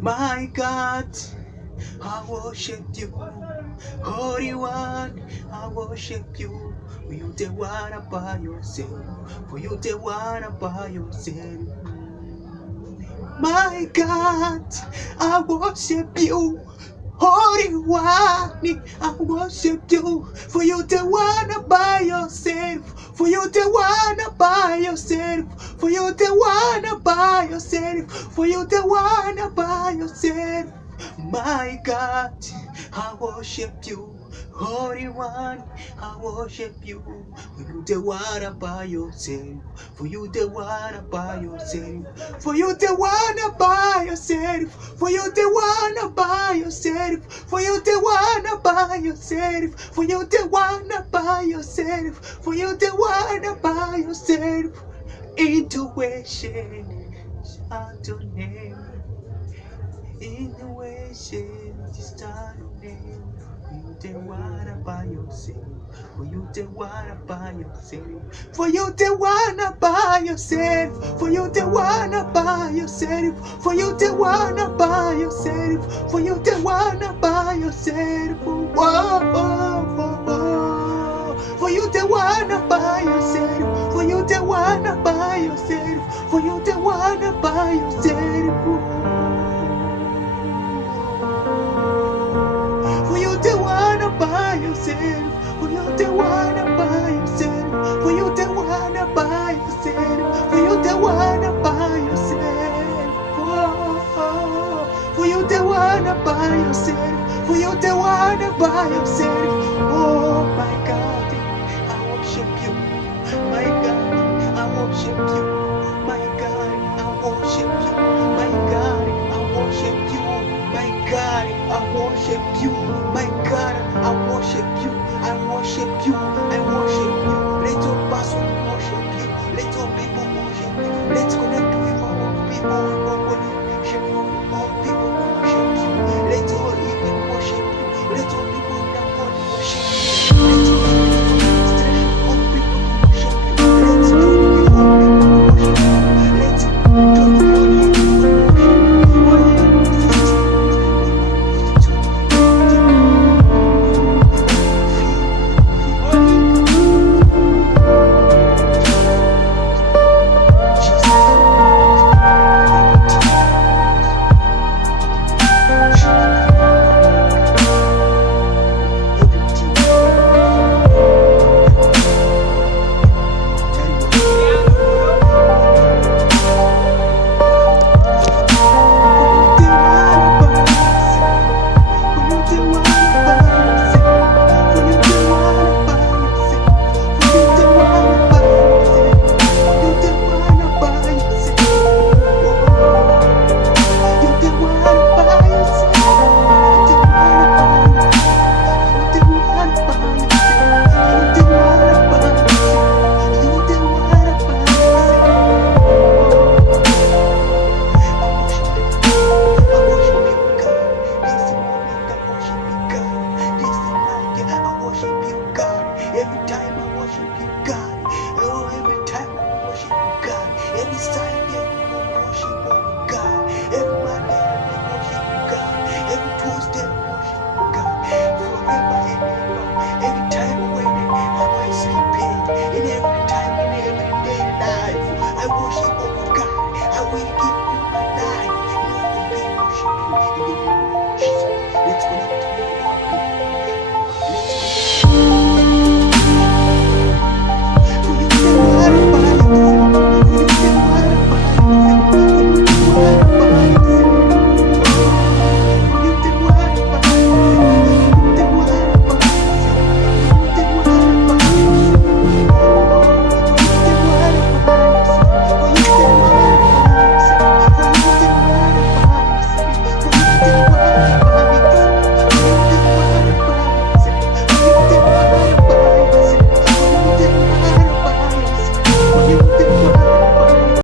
My God, I worship you. Holy One, I worship you. For you the one by yourself. For you the one by yourself. My God, I worship you. Holy One, I worship you. For you the one by yourself. For you the one by yourself. For you the one by yourself. For you the one by yourself. My God, I worship you. Holy One, I worship you. For you the one by yourself. For you the one by yourself. For you the one by yourself. For you the one by yourself. For you the one by yourself. For you the one by yourself. For you the one by yourself. Intuition, shout your name. Intuition, just shout your name. For you the one by yourself. For you the one by yourself. For you the one by yourself. For you the one by yourself. For you the one by yourself. For you the one by yourself. Whoa, whoa, whoa, whoa. For you the one by yourself. For you the one by yourself. For you the one by yourself. For you the one by yourself. For you the one by yourself. For you the one by yourself. For you the one by yourself. Oh, for you the one by yourself. For you the one by yourself. Oh my God.